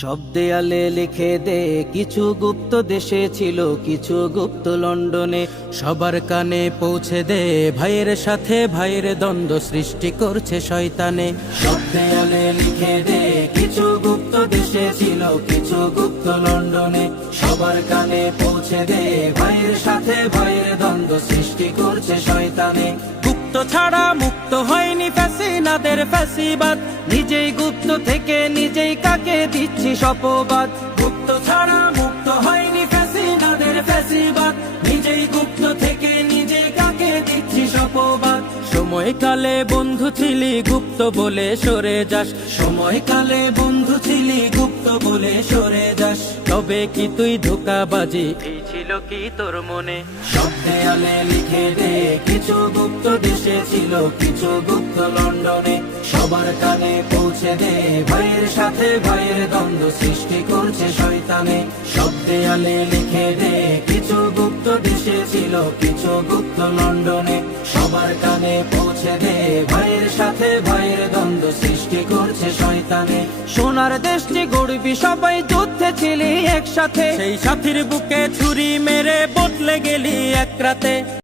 সব দেয়ালে লিখে দে, কিছু গুপ্ত দেশে ছিল, কিছু গুপ্ত লন্ডনে। সবার কানে পৌঁছে দে, ভাইয়ের সাথে ভাইয়ের দ্বন্দ্ব সৃষ্টি করছে শয়তানে। সব দেয়ালে লিখে দে, কিছু গুপ্ত দেশে ছিল, কিছু গুপ্ত লন্ডনে। সবার কানে পৌঁছে দে, ভাইয়ের সাথে ভাইয়ের দ্বন্দ্ব সৃষ্টি করছে শয়তানে। গুপ্ত ছাড়া মুক্ত হয়নি ফ্যাসিনাদের ফ্যাসিবাদ, নিজেই গুপ্ত থেকে নিজেই কাকে দিচ্ছি শপবাদ। গুপ্ত ছাড়া মুক্ত হয়নি ফ্যাসিনাদের ফ্যাসিবাদ, নিজেই গুপ্ত থেকে নিজেই কাকে দিচ্ছি শপবাদ। সময়কালে বন্ধু ছিলি, গুপ্ত বলে সরে যাস। সময়কালে বন্ধু ছিলি, গুপ্ত বলে সরে যাস। তবে কি তুই ধোঁকাবাজি, এই ছিল কি তোর মনে? সব দেয়ালে লিখে দে, কিছু গুপ্ত দেশে ছিল, কিছু গুপ্ত লন্ডনে। সবার কানে পৌঁছে দে, ভাইয়ের সাথে ভাইয়ের দ্বন্দ্ব সৃষ্টি করছে শয়তানে। সব দেয়ালে লিখে দে, কিছু গুপ্ত দেশে ছিল, কিছু গুপ্ত লন্ডনে। সবার কানে পৌঁছে দে, ভাইয়ের সাথে ভাইয়ের দ্বন্দ্ব সৃষ্টি করছে শয়তানে। সোনার দেশটি গড়বি, সবাই যুদ্ধে ছিলি একসাথে, সেই সাথীর বুকে ছুরি মেরে বদলে গেলি এক রাতে।